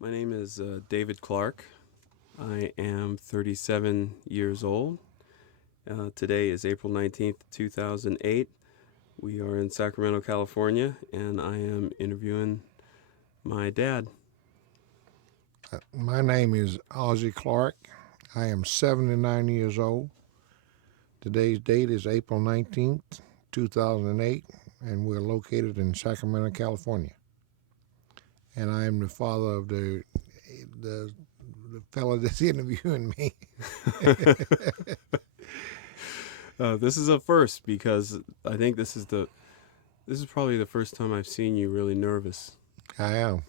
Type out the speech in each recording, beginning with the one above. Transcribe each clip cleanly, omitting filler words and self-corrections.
My name is David Clark. I am 37 years old. Today is April 19th, 2008. We are in Sacramento, California, and I am interviewing my dad. My name is Auzy Clark. I am 79 years old. Today's date is April 19th, 2008, and we're located in Sacramento, California. And I am the father of the, the fellow that's interviewing me. This is a first because I think this is probably the first time I've seen you really nervous. I am.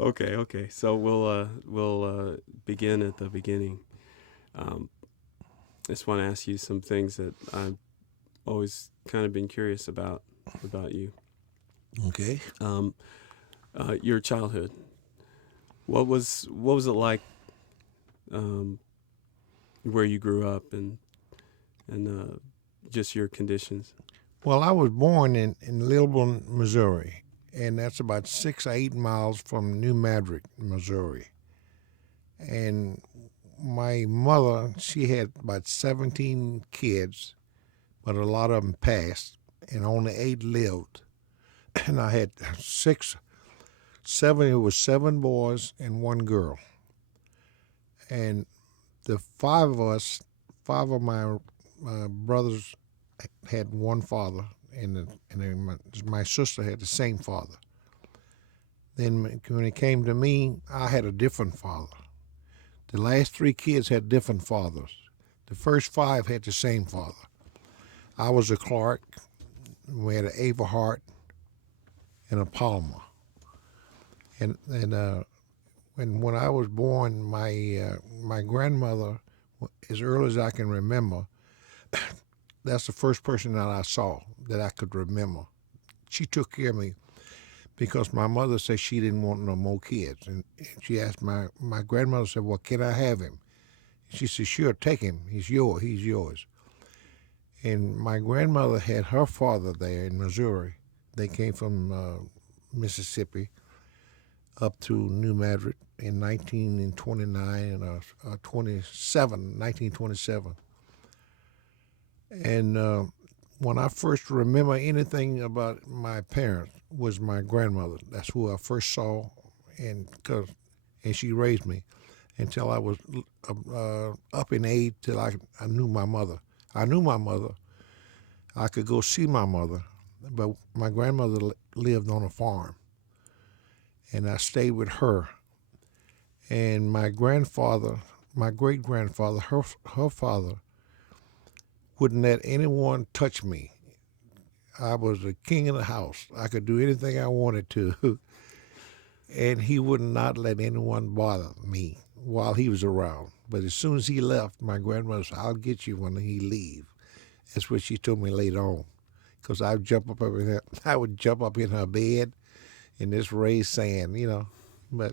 Okay. So we'll begin at the beginning. Um, I just want to ask you some things that I've always kind of been curious about you. Okay. Your childhood. What was it like? Um, where you grew up and just your conditions. Well, I was born in Lilburn, Missouri, and that's about 6 or 8 miles from New Madrid, Missouri. And my mother, she had about 17 kids, but a lot of them passed, and only 8 lived. And I had seven, it was 7 boys and 1 girl. And the 5 of us, 5 of my brothers had one father, and my sister had the same father. Then when it came to me, I had a different father. The last 3 kids had different fathers. The first 5 had the same father. I was a Clark. We had an Averhart and a Palmer. And when I was born, my grandmother, as early as I can remember, that's the first person that I saw that I could remember. She took care of me because my mother said she didn't want no more kids. And she asked my grandmother said, well, can I have him? She said, sure, take him. He's yours. And my grandmother had her father there in Missouri. They came from Mississippi up to New Madrid in 1929 and 1927. And when I first remember anything about my parents was my grandmother. That's who I first saw, and she raised me until I was up in age till I knew my mother. I knew my mother. I could go see my mother, but my grandmother lived on a farm, and I stayed with her. And my grandfather, my great grandfather, her father, wouldn't let anyone touch me. I was the king of the house. I could do anything I wanted to. And he would not let anyone bother me while he was around. But as soon as he left, my grandmother said, I'll get you when he leave. That's what she told me later on. Because I would jump up in her bed in this raised sand. But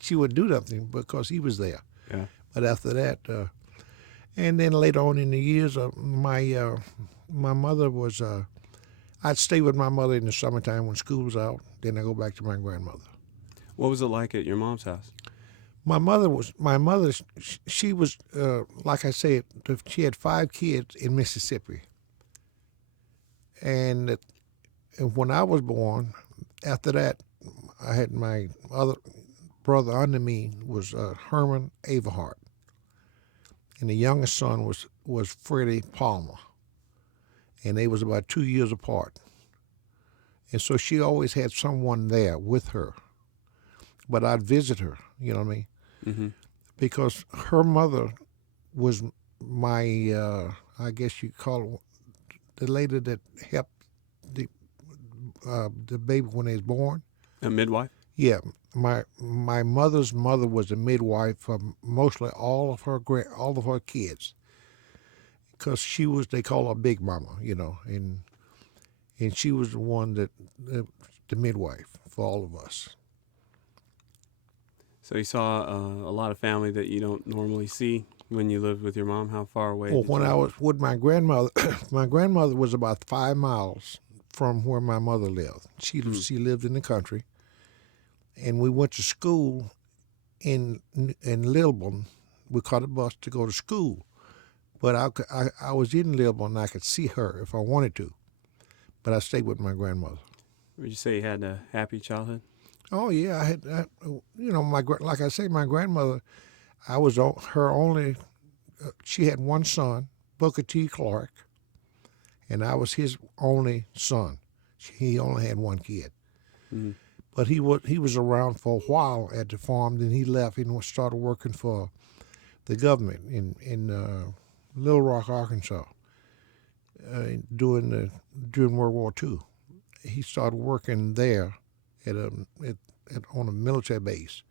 she would do nothing because he was there. Yeah. But after that, and then later on in the years, my mother was. I'd stay with my mother in the summertime when school was out. Then I go back to my grandmother. What was it like at your mom's house? My mother. She was like I said. She had 5 kids in Mississippi, and when I was born, after that, I had my other brother under me was Herman Averhart, and the youngest son was Freddie Palmer, and they was about 2 years apart. And so she always had someone there with her. But I'd visit her, you know what I mean? Mm-hmm. Because her mother was my, I guess you call it, the lady that helped the baby when they was born. A midwife? Yeah, my mother's mother was a midwife for mostly all of her kids, because she was, they call her Big Mama, and she was the one the midwife for all of us. So you saw a lot of family that you don't normally see when you lived with your mom. How far away? Well, did when you I live? was with my grandmother, my grandmother was about 5 miles from where my mother lived. She lived in the country, and we went to school in Lilburn. We caught a bus to go to school, but I was in Lilburn and I could see her if I wanted to, but I stayed with my grandmother. Would you say you had a happy childhood? Oh yeah, like I say, my grandmother. I was her only. She had one son, Booker T. Clark, and I was his only son. He only had one kid, Mm. but he was around for a while at the farm. Then he left and started working for the government in Little Rock, Arkansas, during World War II. He started working there at on a military base.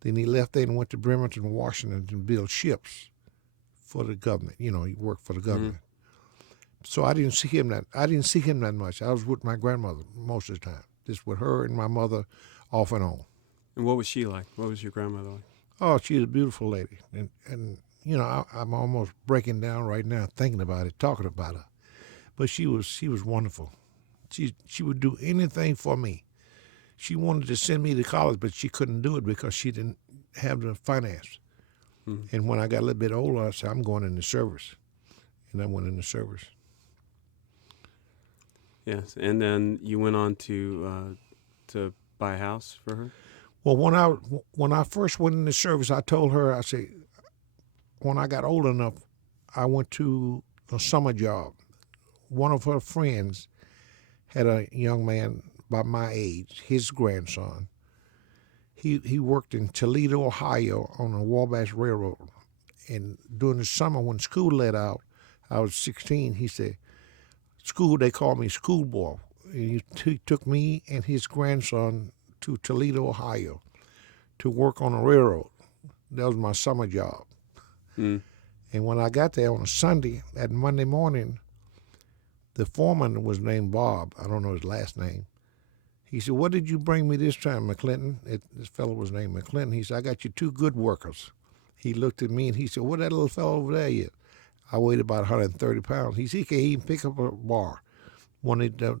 Then he left there and went to Bremerton, Washington, to build ships for the government. He worked for the government. So I didn't see him that much. I was with my grandmother most of the time, just with her and my mother, off and on. And what was she like? What was your grandmother like? Oh, she's a beautiful lady, and I'm almost breaking down right now thinking about it, talking about her. But she was wonderful. She would do anything for me. She wanted to send me to college, but she couldn't do it because she didn't have the finance. Mm. And when I got a little bit older, I said, I'm going in the service. And I went in the service. Yes, and then you went on to buy a house for her. Well, when I first went in the service, I told her, I said, when I got old enough, I went to a summer job. One of her friends had a young man about my age, his grandson. He worked in Toledo, Ohio on the Wabash Railroad. And during the summer when school let out, I was 16, he said, they called me schoolboy. And he took me and his grandson to Toledo, Ohio to work on the railroad. That was my summer job. Mm. And when I got there on a Sunday, that Monday morning, the foreman was named Bob. I don't know his last name. He said, what did you bring me this time, McClinton? This fellow was named McClinton. He said, I got you two good workers. He looked at me and he said, what that little fellow over there is? I weighed about 130 pounds. He said, he can't even pick up a bar. Wanted to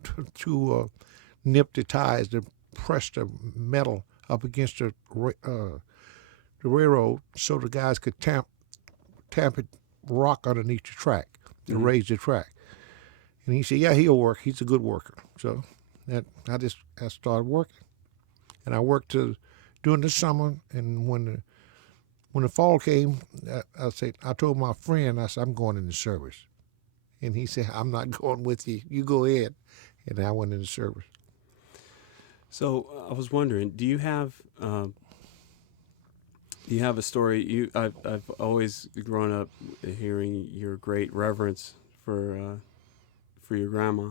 nip the ties, to press the metal up against the railroad so the guys could tamp it rock underneath the track to raise the track. And he said, yeah, he'll work. He's a good worker. So I started working. And I worked during the summer, and when the fall came, I told my friend, I said, I'm going in the service. And he said, I'm not going with you. You go ahead. And I went in the service. So I was wondering, do you have a story? I've always grown up hearing your great reverence for your grandma,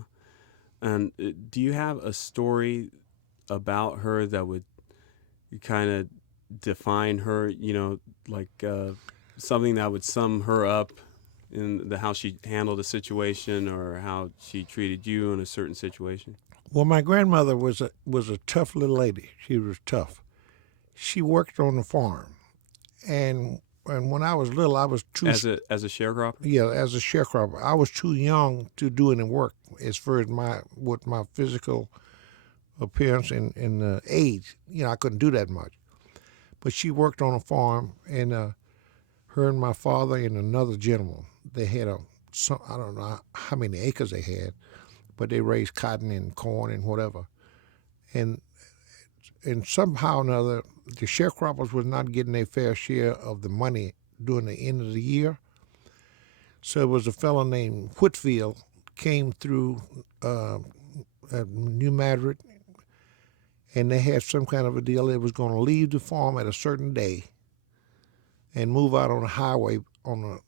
and do you have a story about her that would kind of define her? Like something that would sum her up in how she handled a situation or how she treated you in a certain situation. Well, my grandmother was a tough little lady. She was tough. She worked on the farm, and when I was little, I was too as a sharecropper. Yeah, as a sharecropper, I was too young to do any work as far as my physical appearance and age. I couldn't do that much. But she worked on a farm, and her and my father and another gentleman, they had I don't know how many acres they had, but they raised cotton and corn and whatever. And somehow or another, the sharecroppers was not getting their fair share of the money during the end of the year. So it was a fellow named Whitfield came through New Madrid, and they had some kind of a deal. They was going to leave the farm at a certain day and move out on the highway on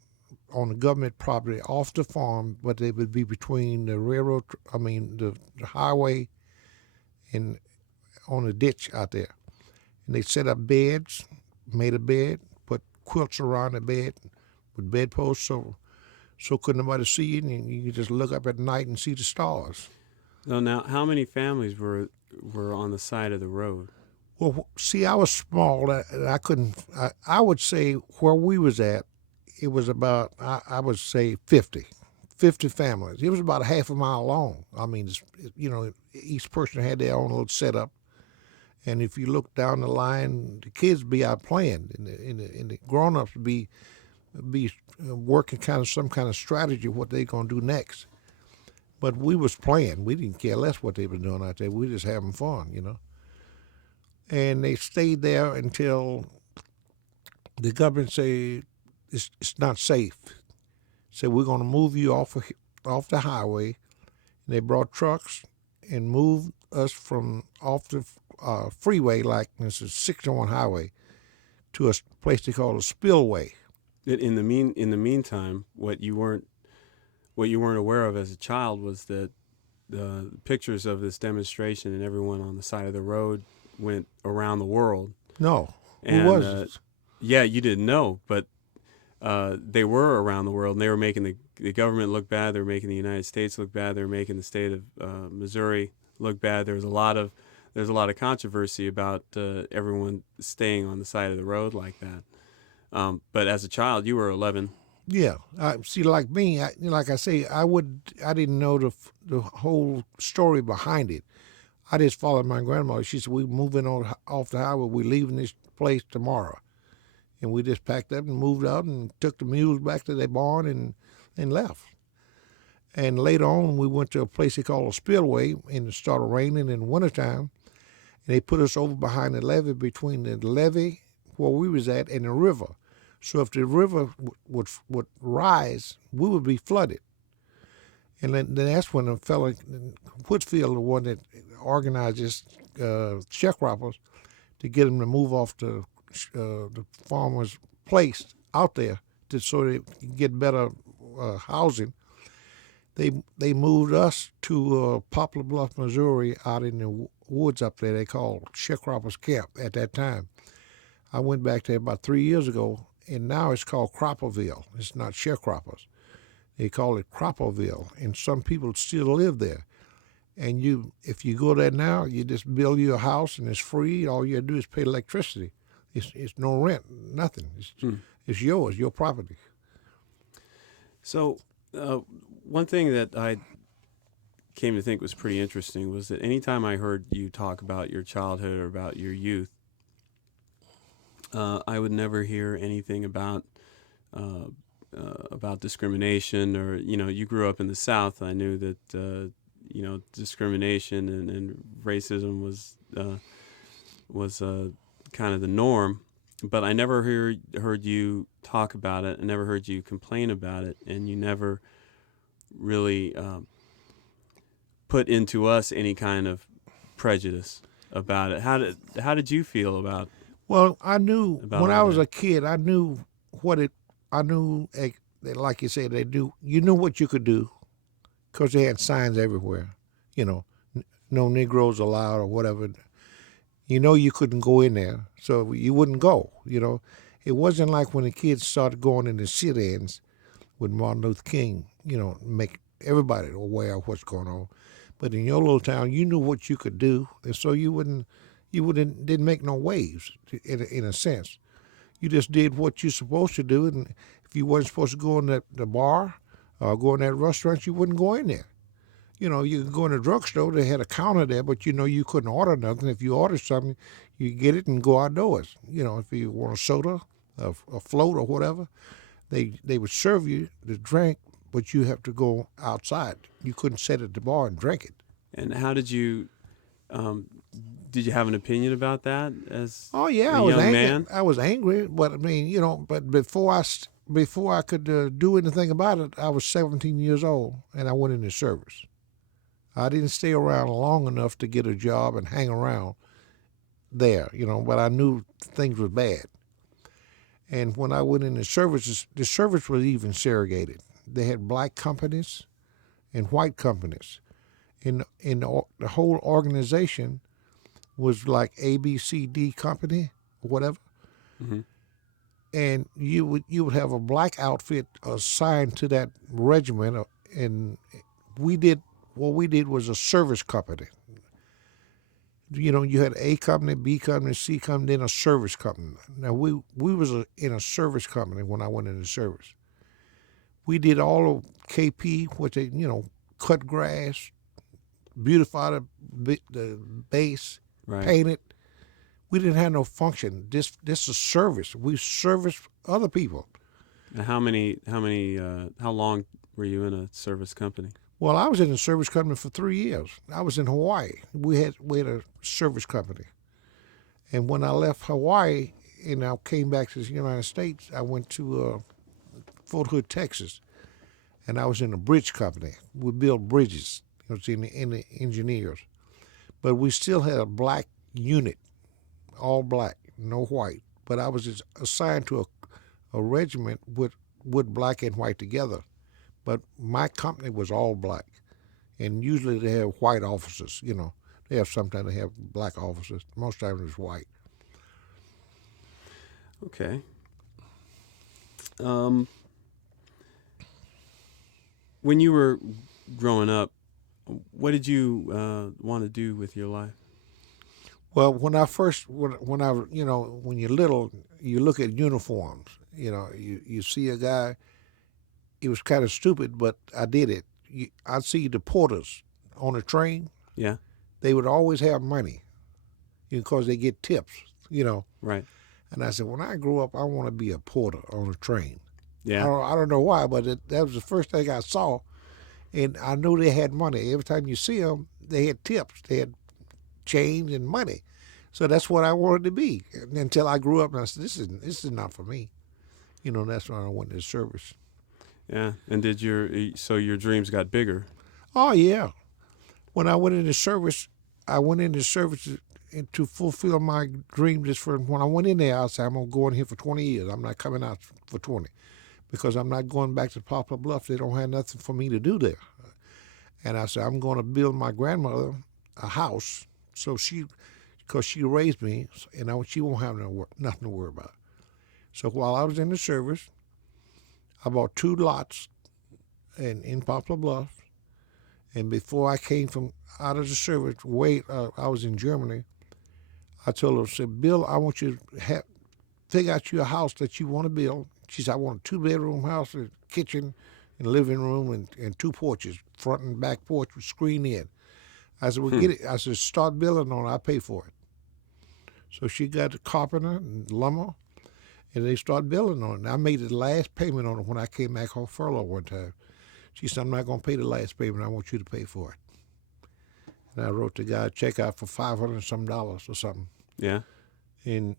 the government property off the farm, but they would be between the railroad, the highway and on a ditch out there. And they set up beds, made a bed, put quilts around the bed with bedposts so couldn't nobody see you, and you could just look up at night and see the stars. So now, how many families were on the side of the road? Well, see, I was small. I couldn't. I would say where we was at, it was about, I would say 50 families. It was about a half a mile long. Each person had their own little setup, And if you look down the line, the kids be out playing, and the grown ups be working kind of some kind of strategy what they gonna do next. But we was playing. We didn't care less what they was doing out there. We just having fun, you know. And they stayed there until the government say it's not safe. So we're gonna move you off the highway. And they brought trucks and moved us from off the freeway, like this is 61 highway, to a place they call a spillway. In the meantime, what you weren't aware of as a child was that the pictures of this demonstration and everyone on the side of the road went around the world. No, who And was it? yeah, you didn't know, but they were around the world, and they were making the government look bad. They were making the United States look bad. They were making the state of Missouri look bad. There's a lot of controversy about everyone staying on the side of the road like that. But as a child, you were 11. Yeah, see, like me, like I say, I didn't know the whole story behind it. I just followed my grandmother. She said, "We moving on off the highway. We leaving this place tomorrow," and we just packed up and moved out and took the mules back to their barn and left. And later on, we went to a place they call a spillway, and it started raining in the wintertime, and they put us over behind the levee, between the levee where we was at and the river. So if the river would rise, we would be flooded. And then that's when the fella Whitfield, the one that organized this sharecroppers, to get them to move off the farmer's place out there so they could get better housing. They moved us to Poplar Bluff, Missouri, out in the woods up there. They called Sharecroppers Camp at that time. I went back there about 3 years ago, and now it's called Cropperville. It's not Sharecroppers. They call it Cropperville, and some people still live there. And if you go there now, you just build you a house, and it's free. All you do is pay electricity. It's no rent, nothing. It's yours, your property. So one thing that I came to think was pretty interesting was that anytime I heard you talk about your childhood or about your youth, I would never hear anything about discrimination, or you grew up in the South. I knew that discrimination and racism was kind of the norm, but I never heard you talk about it. I never heard you complain about it, and you never really put into us any kind of prejudice about it. How did you feel about Well, I knew when I all was that? a kid. I knew what it. I knew, like you said, they do. You knew what you could do because they had signs everywhere. You know, no Negroes allowed or whatever. You know, you couldn't go in there, so you wouldn't go. It wasn't like when the kids started going in the sit-ins with Martin Luther King. Make everybody aware of what's going on. But in your little town, you knew what you could do, and so didn't make no waves in a sense. You just did what you're supposed to do, and if you wasn't supposed to go in the bar or go in that restaurant, you wouldn't go in there. You could go in the drugstore. They had a counter there, but you couldn't order nothing. If you ordered something, you get it and go outdoors. If you want a soda, a float, or whatever, they would serve you the drink, but you have to go outside. You couldn't sit at the bar and drink it. And how um, did you have an opinion about that as Oh yeah, a I was young angry. man? I was angry, but I mean, but before I could do anything about it, I was 17 years old, and I went in the service. I didn't stay around long enough to get a job and hang around there, but I knew things were bad. And when I went in the service was even segregated. They had black companies and white companies. The whole organization was like ABCD company or whatever. Hmm. And you would have a black outfit assigned to that regiment, and we did what we did was a service company. You had A company, B company, C company, then a service company. Now we was in a service company when I went into service. We did all of KP, which they cut grass, beautify the base, Right. paint it. We didn't have no function. This is service. We service other people. And how long were you in a service company? Well, I was in the service company for 3 years. I was in Hawaii. We had a service company, and when I left Hawaii and I came back to the United States, I went to Fort Hood, Texas, and I was in a bridge company. We built bridges. It was in the engineers, but we still had a black unit, all black, no white. But I was assigned to a regiment with black and white together. But my company was all black, and usually they have white officers. They have sometimes they have black officers. Most times it's white. Okay. Um, when you were growing up, what did you want to do with your life? Well, when you're little, you look at uniforms. You see a guy. It was kind of stupid, but I did it. I'd see the porters on a train. Yeah. They would always have money because they get tips. Right. And I said, when I grow up, I want to be a porter on a train. Yeah. I don't know why, but that was the first thing I saw, and I knew they had money. Every time you see them, they had tips. They had change and money. So that's what I wanted to be until I grew up, and I said, this is not for me. That's when I went to service. Yeah. And so your dreams got bigger? Oh, yeah. When I went into service, to fulfill my dream. When I went in there, I said, I'm going to go in here for 20 years. I'm not coming out for 20 because I'm not going back to Poplar Bluff. They don't have nothing for me to do there. And I said, I'm going to build my grandmother a house because she raised me, and she won't have nothing to worry about. So while I was in the service, I bought 2 lots in Poplar Bluff. And before I came from out of the service, I was in Germany. I told her, I said, Bill, I want you to figure out your house that you want to build. She said, I want a 2-bedroom house, a kitchen, and living room, and 2 porches, front and back porch with screen in. I said, well, get it. I said, start building on it. I'll pay for it. So she got a carpenter and lumber, and they started building on it. And I made the last payment on it when I came back on furlough one time. She said, I'm not going to pay the last payment. I want you to pay for it. And I wrote the guy a check out for $500 and some or something. Yeah. And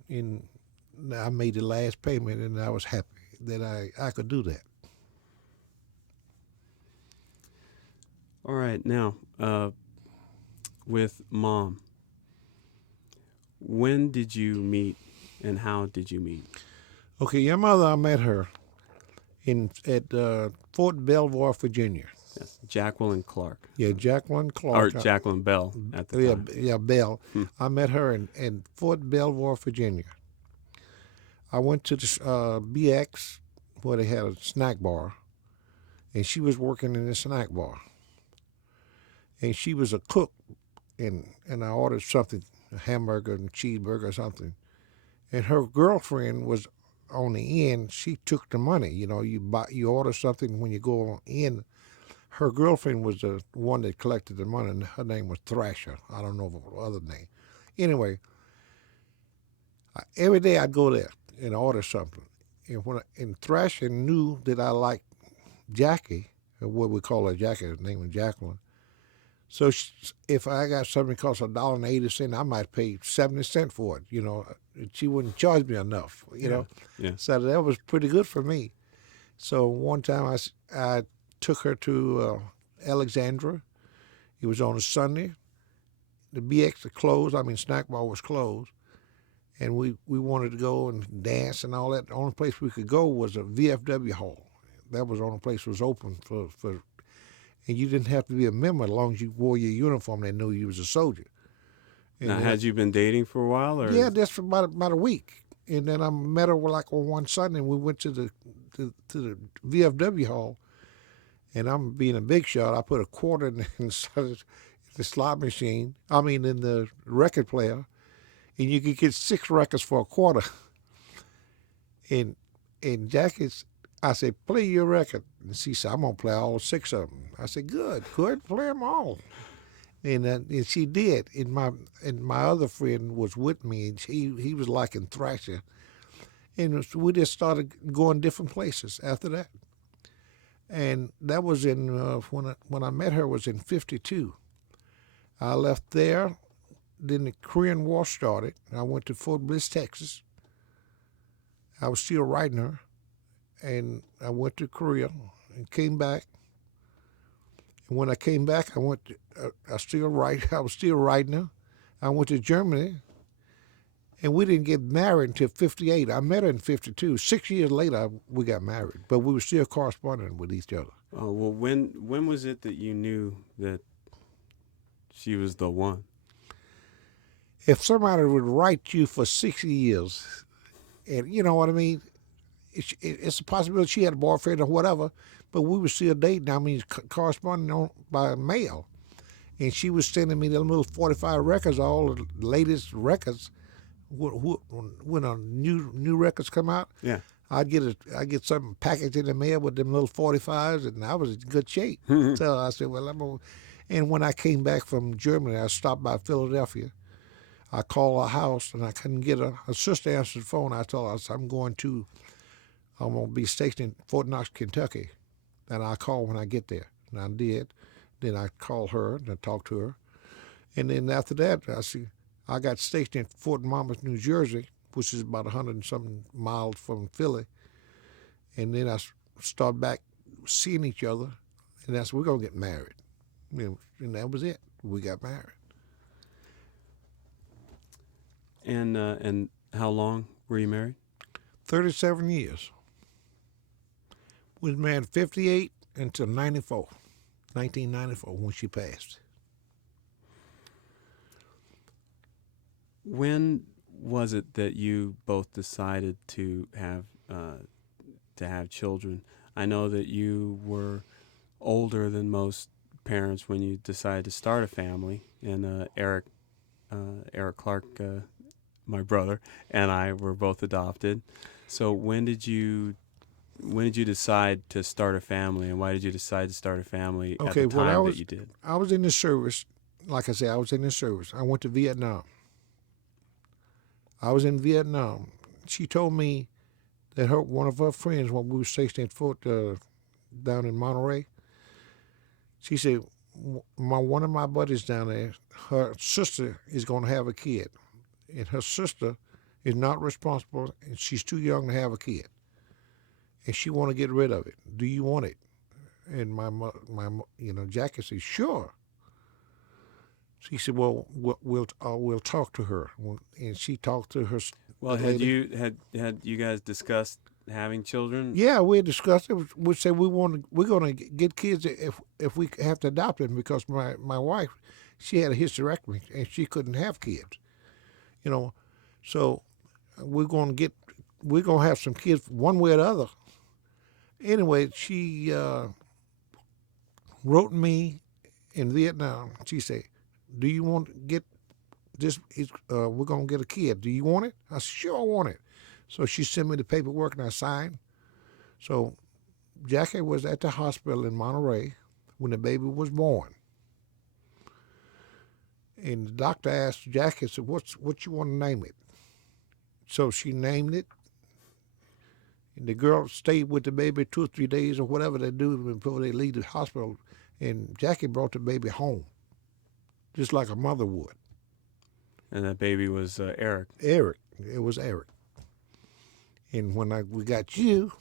I made the last payment, and I was happy that I could do that. All right. Now, with Mom, when did you meet and how did you meet? Okay, your mother, I met her at Fort Belvoir, Virginia. Yes. Jacqueline Clark. Yeah, Jacqueline Clark. Or Jacqueline Bell at the time. Yeah, Bell. I met her in Fort Belvoir, Virginia. I went to the BX where they had a snack bar, and she was working in the snack bar. And she was a cook, and I ordered something, a hamburger and cheeseburger or something. And her girlfriend was on the end. She took the money. You order something when you go in. Her girlfriend was the one that collected the money, and her name was Thrasher. I don't know her other name. Anyway, every day I'd go there and order something. And Thrasher knew that I liked Jackie, or what we call her Jackie, her name was Jacqueline. So if I got something that cost $1.80, I might pay 70 cents for it. She wouldn't charge me enough, Yeah. So that was pretty good for me. So one time I took her to Alexandra. It was on a Sunday. The BX was closed. Snack bar was closed. And we wanted to go and dance and all that. The only place we could go was a VFW hall. That was the only place that was open for and you didn't have to be a member as long as you wore your uniform. They knew you was a soldier. And now, had you been dating for a while? Or? Yeah, just for about a week. And then I met her like on one Sunday, and we went to the VFW hall. And I'm being a big shot. I put a quarter in the slot machine. In the record player, and you could get 6 records for a quarter. And Jackie's, I said, play your record. And she said, I'm going to play all 6 of them. I said, good, play them all. And she did. And my other friend was with me, and he was liking Thrasher, and we just started going different places after that. And that was in when I met her was in '52. I left there. Then the Korean War started. I went to Fort Bliss, Texas. I was still writing her, and I went to Korea and came back. And when I came back, I still write. I was still writing her. I went to Germany, and we didn't get married until '58. I met her in '52. 6 years later, we got married, but we were still corresponding with each other. Oh, well, when was it that you knew that she was the one? If somebody would write you for 6 years, and you know what I mean, it's a possibility she had a boyfriend or whatever, but we were still dating. I mean, corresponding by mail. And she was sending me them little 45 records, all the latest records. When a new records come out, Yeah. I get something packaged in the mail with them little 45s, and I was in good shape. So I said, well, I'm gonna. And when I came back from Germany, I stopped by Philadelphia. I called her house, and I couldn't get her. Her sister answered the phone. I told her, I said, I'm going to be stationed in Fort Knox, Kentucky, and I'll call when I get there. And I did. Then I called her and I talked to her. And then after that, I got stationed in Fort Monmouth, New Jersey, which is about 100 and something miles from Philly. And then I started back seeing each other, and that's we're gonna get married. And that was it. We got married. And how long were you married? 37 years. We was married 58 until 1994, when she passed. When was it that you both decided to have children? I know that you were older than most parents when you decided to start a family, and Eric Clark, my brother, and I were both adopted. So when did you decide to start a family, and why did you decide to start a family at the time that you did? I was in the service. Like I said, I was in the service. I went to Vietnam. I was in Vietnam. She told me that one of her friends, when we were stationed at Fort down in Monterey, she said, one of my buddies down there, her sister is going to have a kid, and her sister is not responsible, and she's too young to have a kid, and she want to get rid of it. Do you want it? And my Jackie said, sure. She said, well, we'll talk to her, and she talked to her. Well, had you guys discussed having children? Yeah, we discussed it. We said we're going to get kids if we have to adopt them, because my wife, she had a hysterectomy and she couldn't have kids, So we're going to have some kids one way or the other. Anyway, she wrote me in Vietnam. She said, do you want to get this? We're going to get a kid. Do you want it? I said, sure, I want it. So she sent me the paperwork and I signed. So Jackie was at the hospital in Monterey when the baby was born. And the doctor asked Jackie, said, what you want to name it? So she named it. And the girl stayed with the baby 2 or 3 days or whatever they do before they leave the hospital. And Jackie brought the baby home, just like a mother would. And that baby was Eric. Eric. It was Eric. And when we got you.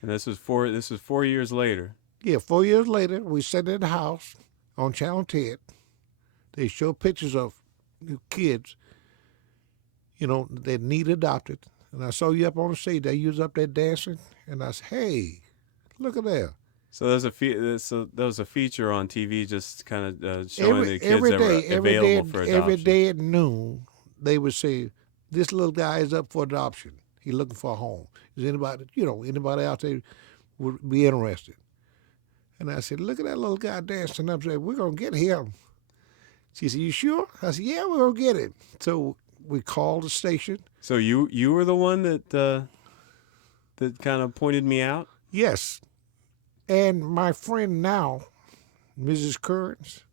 And this was 4 years later. Yeah, 4 years later, we sat in the house on Channel 10. They show pictures of kids, that need adopted. And I saw you up on the stage. They was up there dancing. And I said, hey, look at that. So there was a feature on TV just kind of showing the kids that were available for adoption. Every day at noon, they would say, this little guy is up for adoption. He's looking for a home. Is anybody out there would be interested? And I said, look at that little guy dancing up there. We're going to get him. She said, you sure? I said, yeah, we're going to get him. So we called the station. So you were the one that kind of pointed me out? Yes. And my friend now, Mrs. Kearns.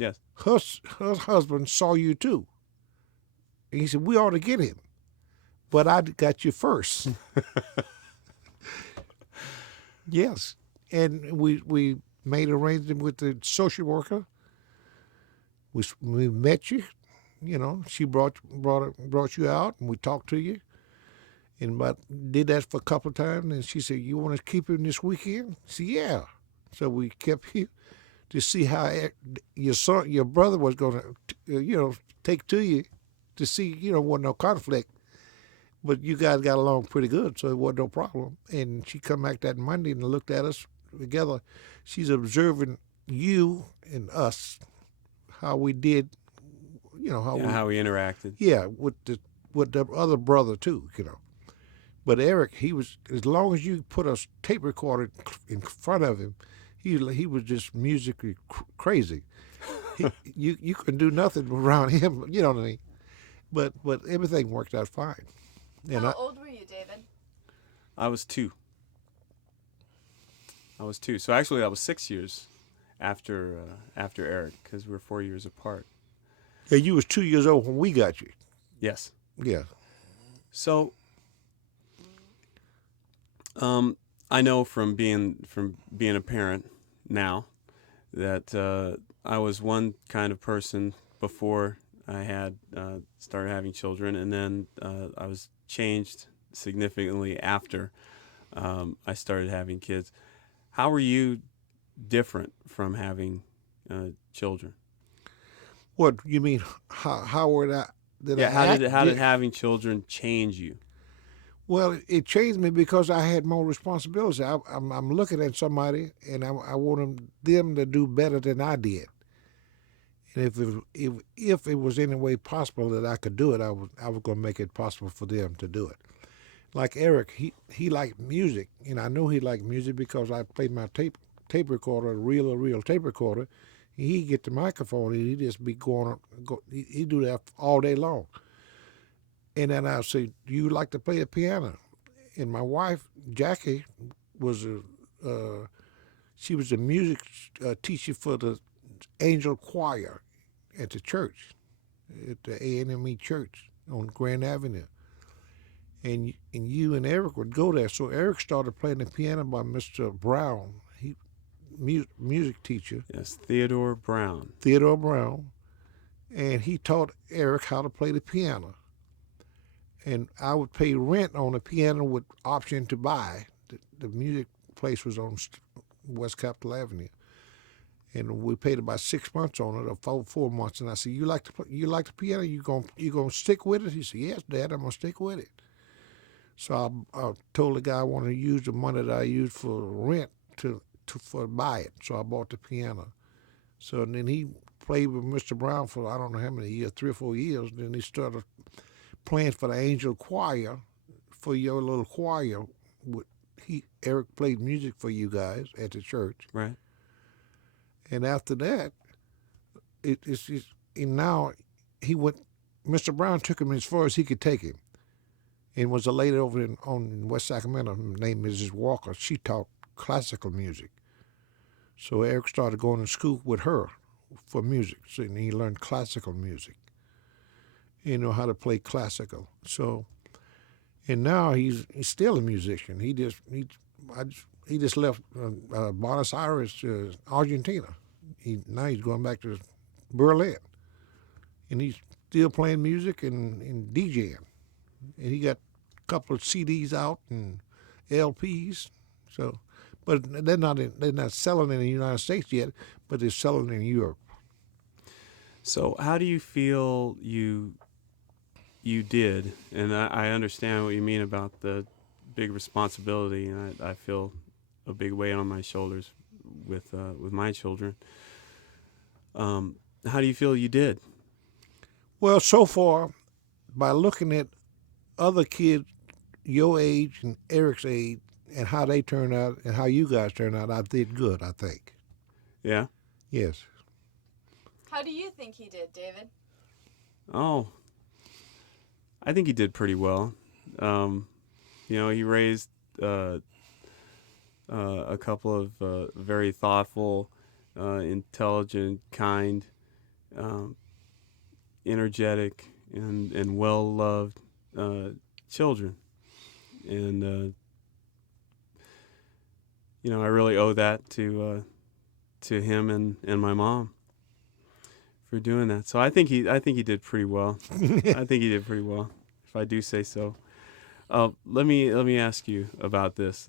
Yes. Her husband saw you too. And he said, we ought to get him. But I got you first. Yes. And we made arrangements with the social worker. We met you. You know, she brought you out, and we talked to you. And but did that for a couple of times. And she said, you want to keep him this weekend? I said, yeah. So we kept him to see how your brother was going to, take to you to see, wasn't no conflict. But you guys got along pretty good, so it wasn't no problem. And she come back that Monday and looked at us together. She's observing you and us, how we did, Yeah, how we interacted. yeah, with the other brother too. But Eric, he was, as long as you put a tape recorder in front of him, he was just musically crazy. You couldn't do nothing around him, you know what I mean? But everything worked out fine. And How old were you, David? I was 2. So actually, I was 6 years after Eric, because we're 4 years apart. Yeah, you was 2 years old when we got you. Yes. Yeah. So, I know from being a parent now that I was one kind of person before I had started having children, and then I was changed significantly after I started having kids. How were you different from having children? What you mean? How were that? How did having children change you? Well, it changed me because I had more responsibility. I'm looking at somebody, and I want them to do better than I did. And if it was any way possible that I could do it, I was going to make it possible for them to do it. Like Eric, he liked music, and I knew he liked music because I played my tape recorder, a real tape recorder. He'd get the microphone, and he'd just be he'd do that all day long. And then I'd say, do you like to play the piano? And my wife, Jackie, was she was a music teacher for the Angel Choir at the church, at the A&M Church on Grand Avenue. And you and Eric would go there. So Eric started playing the piano by Mr. Brown, music teacher. Yes, Theodore Brown. And he taught Eric how to play the piano. And I would pay rent on the piano with option to buy. The music place was on West Capitol Avenue, and we paid about 6 months on it, or 4 months. And I said, "You like the piano? You gonna stick with it?" He said, "Yes, Dad, I'm gonna stick with it." So I told the guy I wanted to use the money that I used for rent to buy it. So I bought the piano. So then he played with Mr. Brown for I don't know how many years, 3 or 4 years. Then he started playing for the Angel Choir, for your little choir. Eric played music for you guys at the church. Right. And after that, and now he went. Mr. Brown took him as far as he could take him. And was a lady over on West Sacramento named Mrs. Walker. She taught classical music. So Eric started going to school with her for music. So he learned classical music. You know how to play classical. So, and now he's still a musician. He just left Buenos Aires, Argentina. Now he's going back to Berlin, and he's still playing music and DJing. And he got a couple of CDs out and LPs. So, but they're not selling in the United States yet, but they're selling in Europe. So how do you feel you did? And I understand what you mean about the big responsibility, and I feel a big weight on my shoulders with my children. How do you feel you did? Well, so far, by looking at other kids your age and Eric's age and how they turned out and how you guys turned out, I did good, I think. Yeah? Yes. How do you think he did, David? Oh, I think he did pretty well. He raised a couple of very thoughtful, intelligent, kind um, energetic, and well loved children. And I really owe that to him and my mom for doing that. So I think he did pretty well. I think he did pretty well, if I do say so. Let me ask you about this.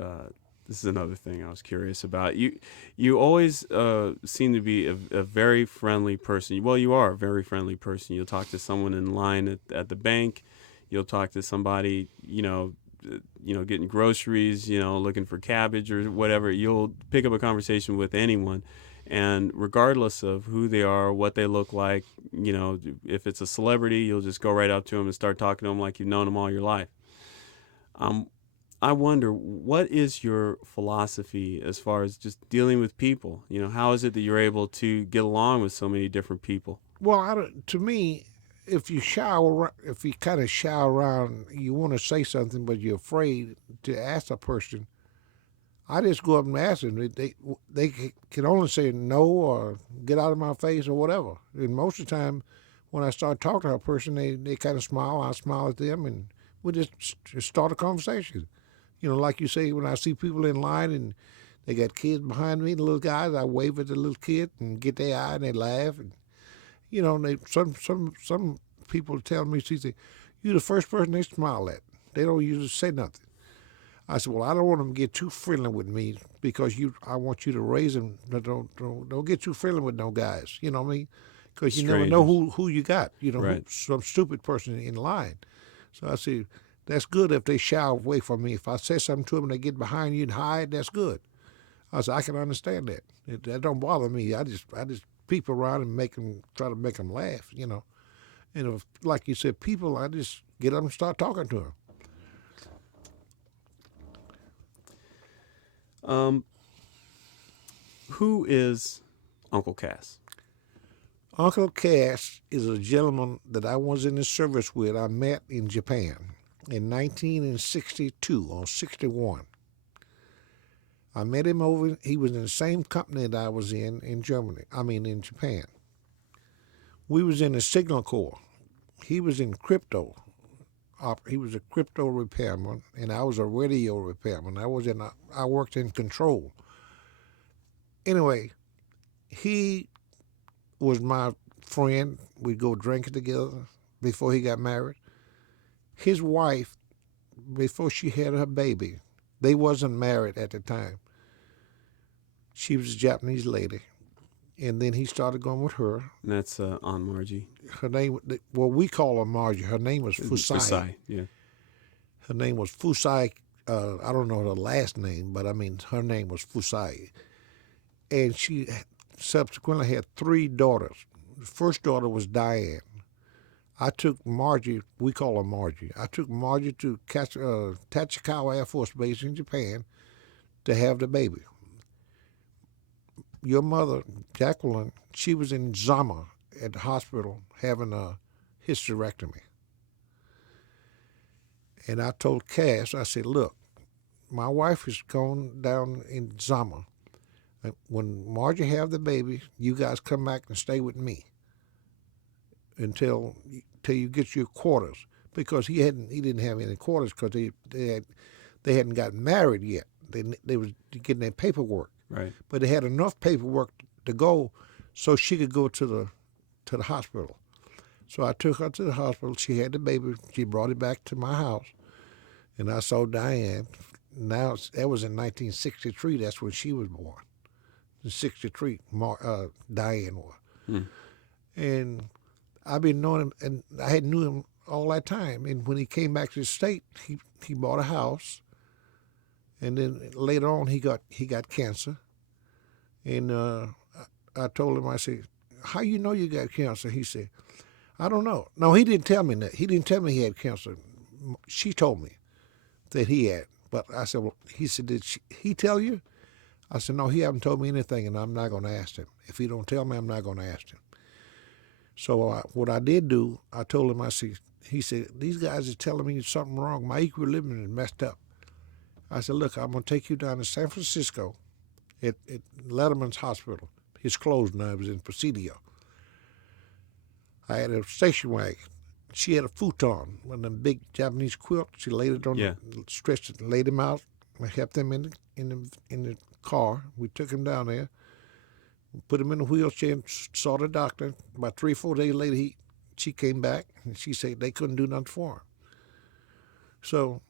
Uh, this is another thing I was curious about. You always seem to be a very friendly person. Well, you are a very friendly person. You'll talk to someone in line at the bank. You'll talk to somebody, getting groceries, looking for cabbage or whatever. You'll pick up a conversation with anyone, and regardless of who they are, what they look like, if it's a celebrity, you'll just go right up to them and start talking to them like you've known them all your life. Um, I wonder, what is your philosophy as far as just dealing with people? How is it that you're able to get along with so many different people? Well, to me, if you kind of shy around, you want to say something, but you're afraid to ask a person. I just go up and ask them. They can only say no or get out of my face or whatever. And most of the time, when I start talking to a person, they kind of smile. I smile at them, and we just start a conversation. Like you say, when I see people in line and they got kids behind me, the little guys, I wave at the little kid and get their eye and they laugh. And some people tell me, she said, "You're the first person they smile at. They don't usually say nothing." I said, "Well, I don't want them to get too friendly with me because I want you to raise them. Don't get too friendly with no guys. You know what I mean? Because you never know Strangers. who you got. Right. Some stupid person in line." So I said, "That's good if they shy away from me. If I say something to them and they get behind you and hide, that's good." I said, "I can understand that. That don't bother me. I just peep around and try to make them laugh. And if, like you said, people, I just get up and start talking to them." Um, who is Uncle Cass? Uncle Cass is a gentleman that I was in the service with. I met in Japan in 1962 or 61. I met him he was in the same company that I was in Germany. I mean, in Japan. We was in the Signal Corps. He was in crypto. He was a crypto repairman, and I was a radio repairman. I worked in control. Anyway, he was my friend. We'd go drinking together before he got married. His wife, before she had her baby, they wasn't married at the time. She was a Japanese lady, and then he started going with her. And that's Aunt Margie. Her name, well, we call her Margie. Her name was Fusai. Fusai, yeah. Her name was Fusai. I don't know her last name, but I mean her name was Fusai. And she subsequently had 3 daughters. The first daughter was Diane. I took Margie, we call her Margie. I took Margie to Tachikawa Air Force Base in Japan to have the baby. Your mother, Jacqueline, she was in Zama at the hospital having a hysterectomy. And I told Cass, I said, "Look, my wife is going down in Zama. When Margie have the baby, you guys come back and stay with me until you get your quarters." Because he didn't have any quarters because they hadn't gotten married yet. They was getting their paperwork. Right. But they had enough paperwork to go so she could go to the hospital. So I took her to the hospital. She had the baby. She brought it back to my house, and I saw Diane. Now that was in 1963. That's when she was born. In 63, Diane was. Hmm. And I've been knowing him, and I had knew him all that time. And when he came back to the state, he bought a house, and then later on he got cancer. And I told him, I said, "How you know you got cancer?" He said, "I don't know." No, he didn't tell me that. He didn't tell me he had cancer. She told me that he had. But I said, "Well," he said, "Did he tell you?" I said, "No, he haven't told me anything, and I'm not going to ask him. If he don't tell me, I'm not going to ask him." So what I did do, I told him, he said, "These guys are telling me something wrong. My equilibrium is messed up." I said, "Look, I'm going to take you down to San Francisco at Letterman's Hospital. It's closed now. It was in Presidio. I had a station wagon. She had a futon, one of them big Japanese quilts. She laid it on Yeah. the stretched it, and laid him out. I helped him in the car. We took him down there, put him in a wheelchair, and saw the doctor. About 3 or 4 days later, she came back and she said they couldn't do nothing for him. So,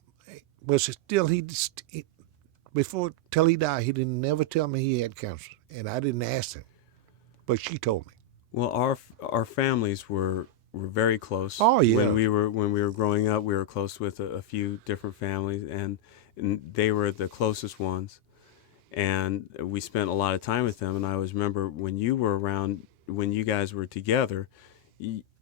but still, before till he died, he didn't never tell me he had cancer, and I didn't ask him, but she told me. Well, our families were very close. Oh, yeah. When we were growing up, we were close with a few different families, and they were the closest ones. And we spent a lot of time with them. And I always remember when you were around, when you guys were together,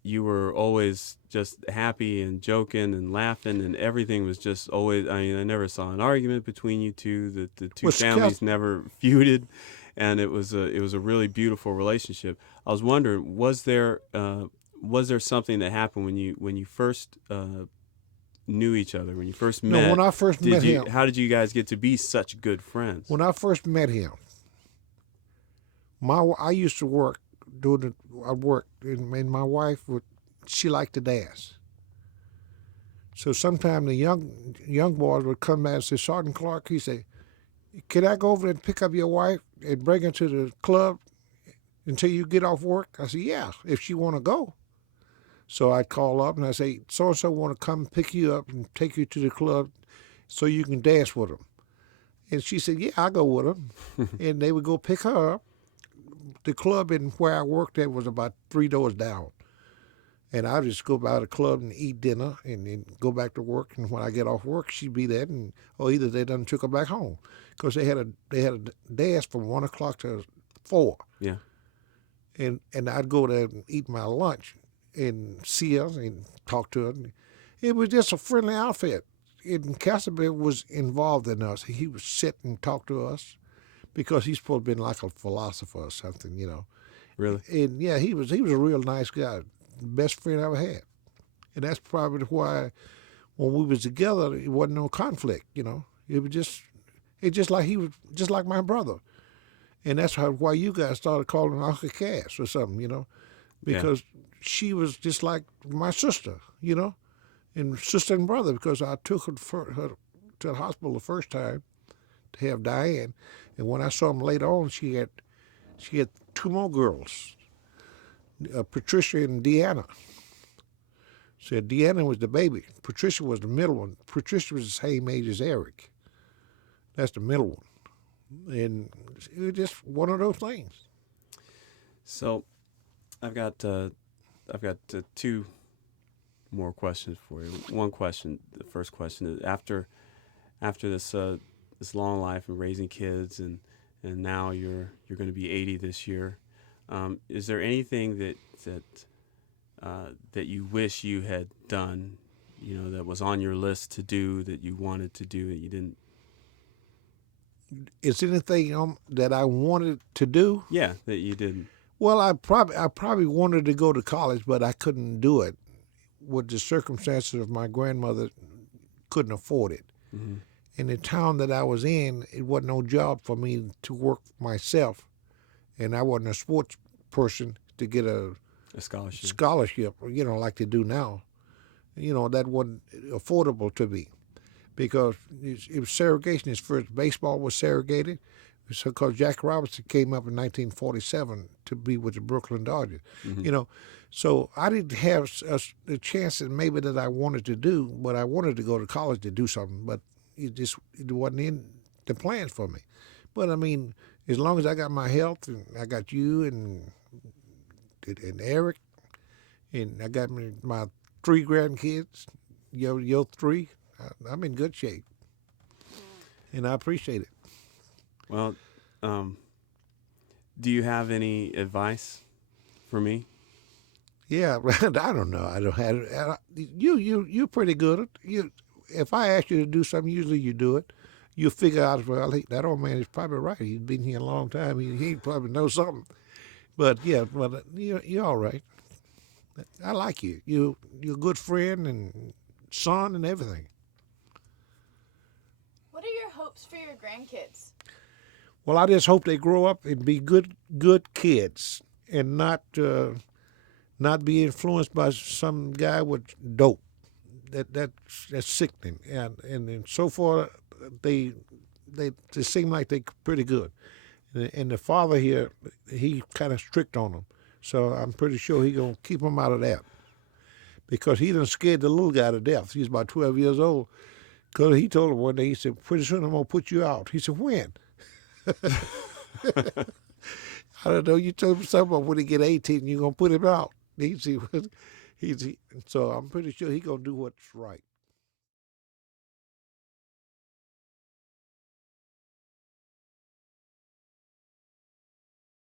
you were always just happy and joking and laughing, and everything was just always. I mean, I never saw an argument between you two. The two Well, families never feuded, and it was a really beautiful relationship. I was wondering, was there something that happened when you first knew each other, when you first met? No, when I first met him. How did you guys get to be such good friends? When I first met him, I used to work and my wife she liked to dance. So sometimes the young boys would come back and say, Sergeant Clark, he said, "Can I go over and pick up your wife and bring her to the club until you get off work?" I said, "Yeah, if she want to go." So I'd call up and I say, "So and so want to come pick you up and take you to the club so you can dance with them." And she said, "Yeah, I'll go with them." And they would go pick her up. The club in where I worked at was about 3 doors down. And I'd just go by the club and eat dinner and then go back to work. And when I get off work, she'd be there, or either they done took her back home, because they had a dance from 1 o'clock to 4. Yeah. And I'd go there and eat my lunch and see her and talk to her. It was just a friendly outfit. And Casablanca was involved in us. He would sit and talk to us because he's supposed to be like a philosopher or something, you know. Really? And yeah, he was a real nice guy, best friend I ever had. And that's probably why when we was together, it wasn't no conflict, you know. It just like he was just like my brother. And that's why you guys started calling him Uncle Cass or something, you know, because she was just like my sister, you know, and sister and brother, because I took her to the hospital the first time to have Diane, and when I saw him later on, she had 2 more girls, Patricia and Deanna. Said Deanna was the baby. Patricia was the middle one. Patricia was the same age as Eric. That's the middle one. And it was just one of those things. So, I've got 2 more questions for you. One question. The first question is after this long life and raising kids, and now you're going to be 80 this year. Is there anything that you wish you had done, you know, that was on your list to do, that you wanted to do that you didn't? Is anything that I wanted to do? Yeah, that you didn't. Well, I probably wanted to go to college, but I couldn't do it. With the circumstances of my grandmother, couldn't afford it. Mm-hmm. In the town that I was in, it wasn't no job for me to work myself, and I wasn't a sports person to get a scholarship, you know, like they do now. You know, that wasn't affordable to me, because it was segregation. At first, baseball was segregated, because Jack Robinson came up in 1947 to be with the Brooklyn Dodgers. Mm-hmm. You know, so I didn't have the chances maybe that I wanted to do, but I wanted to go to college to do something, but it wasn't in the plans for me. But I mean, as long as I got my health, and I got you and Eric, and I got my 3 grandkids, your 3, I'm in good shape, and I appreciate it. Well, do you have any advice for me? Yeah, I don't know. I don't have you're pretty good. If I ask you to do something, usually you do it. You figure out, well, that old man is probably right. He's been here a long time. He probably knows something. But yeah, well, you're all right. I like you. You're a good friend and son and everything. What are your hopes for your grandkids? Well, I just hope they grow up and be good kids, and not not be influenced by some guy with dope. That's sickening. And so far, they they seem like they pretty good. And the father here, he kind of strict on them. So I'm pretty sure he gonna keep them out of that because he done scared the little guy to death. He's about 12 years old. Because he told him one day, he said, pretty soon I'm gonna put you out. He said, when? I don't know. You told him something about when he get 18, you're gonna put him out. So I'm pretty sure he gonna do what's right.